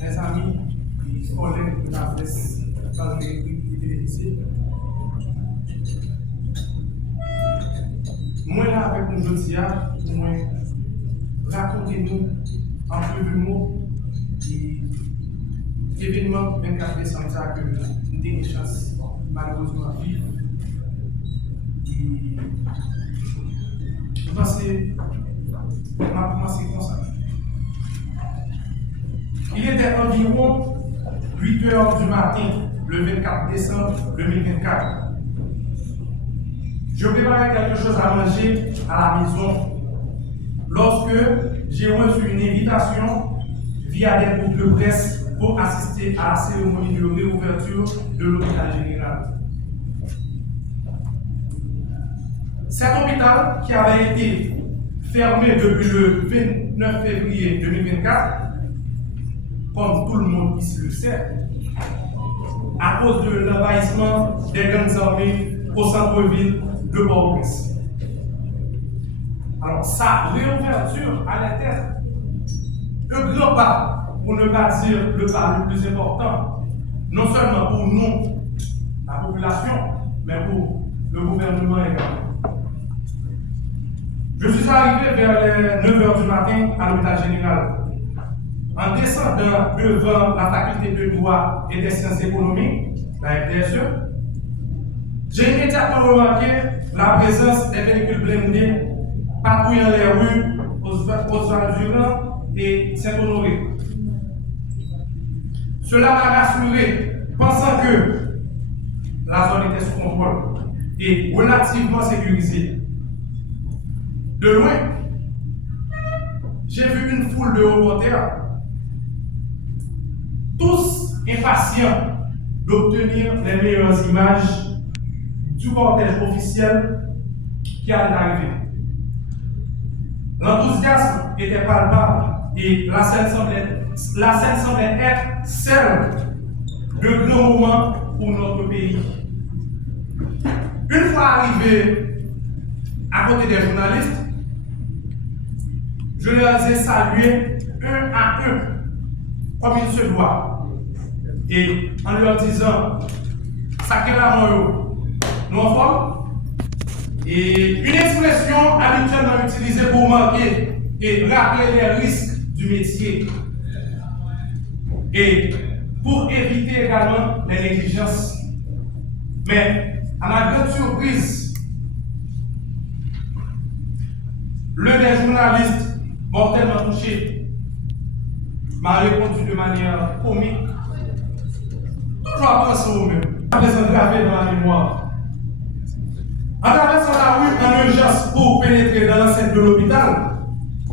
mes amis, collègues de la presse, dans l'équipe et télévisée. Moi, là, avec nous, je dis, moi, racontez-nous en peu de mots l'événement 24 décembre que nous avons une chance, malheureusement, à vivre. Je pense que on a commencé comme ça. Il était environ 8 h du matin, le 24 décembre 2024. Je préparais quelque chose à manger à la maison lorsque j'ai reçu une invitation via des groupes de presse pour assister à la cérémonie de réouverture de l'hôpital général. Cet hôpital qui avait été fermé depuis le 29 février 2024, comme tout le monde ici le sait, à cause de l'envahissement des gangs armés au centre-ville de Port-au-Prince. Alors, sa réouverture allait être un grand pas, pour ne pas dire le pas le plus important, non seulement pour nous, la population, mais pour le gouvernement également. Je suis arrivé vers les 9 h du matin à l'hôpital général. En descendant devant la faculté de droit et des sciences économiques, la FDSE, j'ai immédiatement remarqué la présence des véhicules blindés patrouillant les rues Oswald-Durand et Saint-Honoré. Cela m'a rassuré, pensant que la zone était sous contrôle et relativement sécurisée. De loin, j'ai vu une foule de reporters, tous impatients d'obtenir les meilleures images du cortège officiel qui allait arriver. L'enthousiasme était palpable et la scène semblait être celle de grands moments pour notre pays. Une fois arrivé à côté des journalistes, je les ai salués un à un, comme il se doit, et en leur disant Sacré la moyo, nous en forme. Et une expression habituellement utilisée pour marquer et rappeler les risques du métier et pour éviter également les négligences. Mais à ma grande surprise, l'un des journalistes mortellement touché m'a répondu de manière comique, toujours à penser au même, à présent gravé dans la mémoire. En traversant la rue en urgence pour pénétrer dans l'enceinte de l'hôpital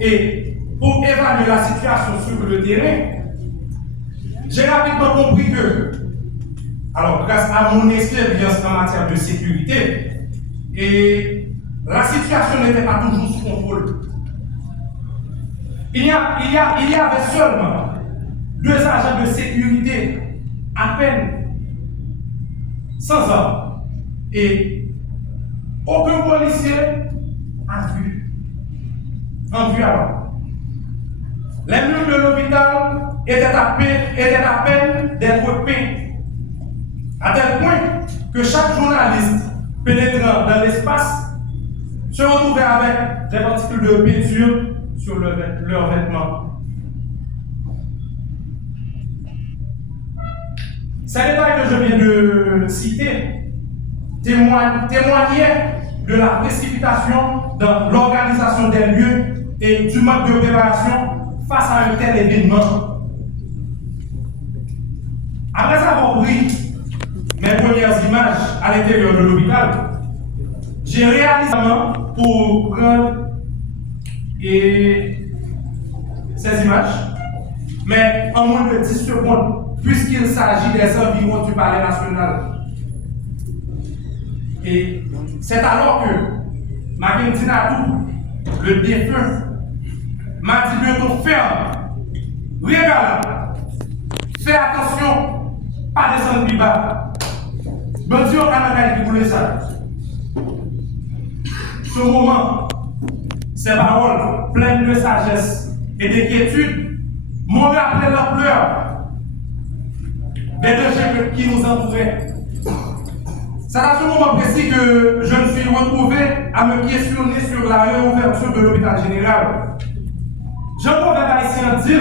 et pour évaluer la situation sur le terrain, j'ai rapidement compris que, alors grâce à mon expérience en matière de sécurité, et la situation n'était pas toujours sous contrôle. Il y avait seulement 2 agents de sécurité à peine sans armes et aucun policier a vu. En vue alors. Les murs de l'hôpital étaient à peine d'être peints. À tel point que chaque journaliste pénétrant dans l'espace se retrouvait avec des particules de peinture sur leurs vêtements. Ces détails que je viens de citer témoignaient de la précipitation dans l'organisation des lieux et du manque de préparation face à un tel événement. Après avoir pris mes premières images à l'intérieur de l'hôpital, j'ai réalisé pour prendre ces images, mais en moins de 10 secondes, puisqu'il s'agit des environs du Palais national. Et c'est alors que Maguette Natou, le défunt, m'a dit bientôt ferme, regarde, fais attention, pas descendre plus bas. Bon Dieu, on a qui voulait ça. Ce moment, ces paroles pleines de sagesse et d'inquiétude m'ont rappelé l'ampleur les dangers qui nous entouraient. C'est à ce moment précis que je me suis retrouvé à me questionner sur la réouverture de l'hôpital général. Jean-Paul Haïtien dit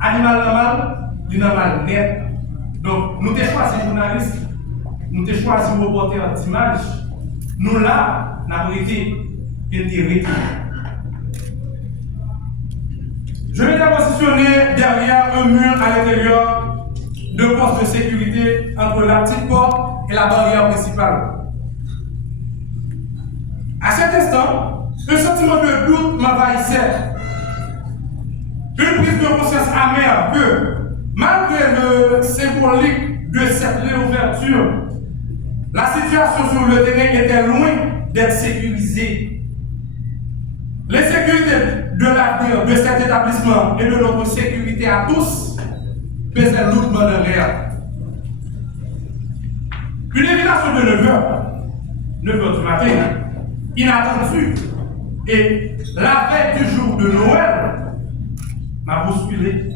animal normal, l'innormal net. Donc, nous avons choisi journaliste, nous avons choisi reporter d'image. Nous là, nous avons été intéressés. Je m'étais positionné derrière un mur à l'intérieur de postes de sécurité entre la petite porte et la barrière principale. À cet instant, un sentiment de doute m'envahissait. Une prise de conscience amère que, malgré le symbolique de cette réouverture, la situation sur le terrain était loin d'être sécurisée. L'insécurité de l'avenir de cet établissement et de notre sécurité à tous pesait lourdement dans l'air. Une invitation de 9h du matin, inattendue, et la veille du jour de Noël, m'a bousculé.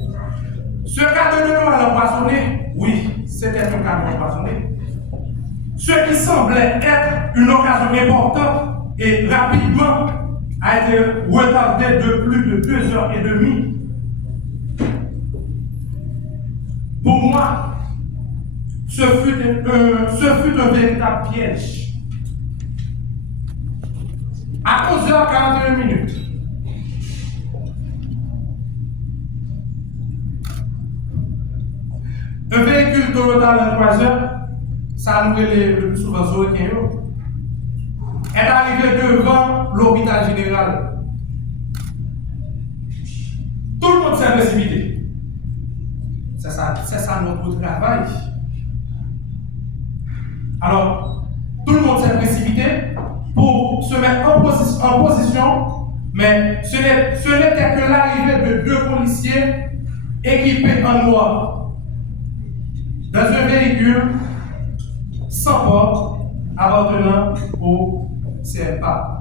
Ce cadeau de Noël empoisonné, oui, c'était un cadeau empoisonné. Ce qui semblait être une occasion importante et rapidement a été retardé de plus de 2h30. Pour moi, ce fut un véritable piège. À 11h41, un véhicule Toyota Land Cruiser, ça nous est le plus souvent Zoé, est arrivé devant l'hôpital général. Tout le monde s'est précipité. C'est ça notre travail. Alors, tout le monde s'est précipité pour se mettre en position, mais ce n'était que l'arrivée de 2 policiers équipés en noir dans un véhicule sans porte appartenant au CFA.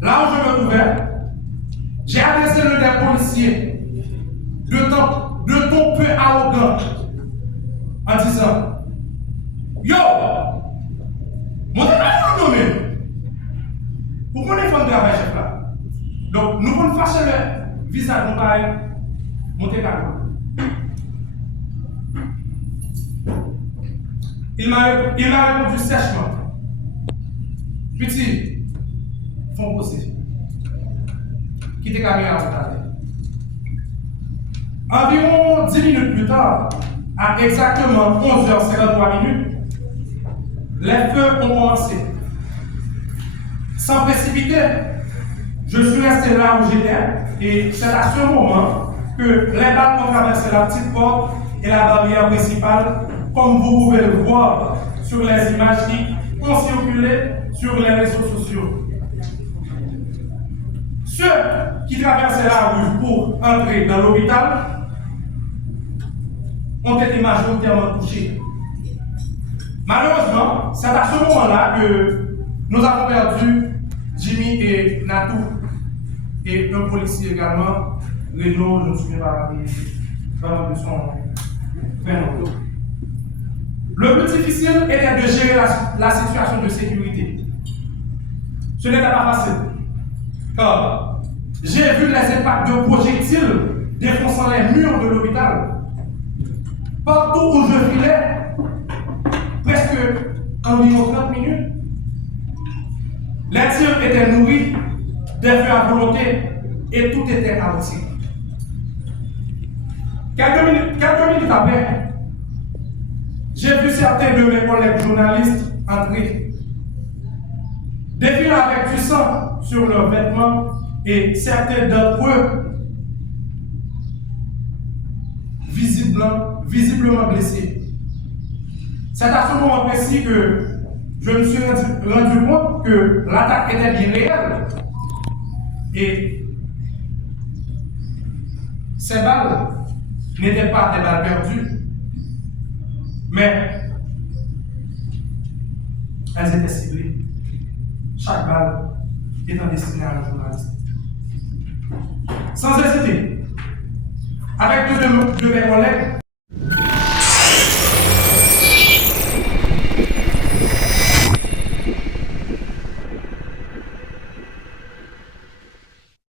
Là où je me trouvais, j'ai adressé le des policiers de ton peu arrogant en disant: Yo, mon nommé, pour qu'on défende le travail, chef là. Donc, nous pouvons fâcher le visage de pareil, monter d'accord. Il m'a répondu sèchement: Petit, font possible. Quittez la caméra tout à l'heure. Environ 10 minutes plus tard, à exactement 11h53, les feux ont commencé. Sans précipiter, je suis resté là où j'étais, et c'est à ce moment que les balles ont traversé la petite porte et la barrière principale, comme vous pouvez le voir sur les images qui ont circulé sur les réseaux sociaux. Ceux qui traversaient la rue pour entrer dans l'hôpital ont été majoritairement touchés. Malheureusement, c'est à ce moment-là que nous avons perdu Jimmy et Natou, et un policier également, Renaud, je ne me souviens pas de son prénom. Le plus difficile était de gérer la situation de sécurité. Ce n'était pas facile, car j'ai vu les impacts de projectiles défonçant les murs de l'hôpital. Partout où je filais, presque environ 30 minutes, les tirs étaient nourris, des feux à volonté, et tout était chaotique. Quelques minutes après, j'ai vu certains de mes collègues journalistes entrer, défiler avec du sang sur leurs vêtements, et certains d'entre eux visiblement blessés. C'est à ce moment précis que je me suis rendu compte que l'attaque était bien réelle. Et ces balles n'étaient pas des balles perdues, mais elles étaient ciblées. Chaque balle étant destinée à un journaliste. Sans hésiter, avec deux de mes collègues,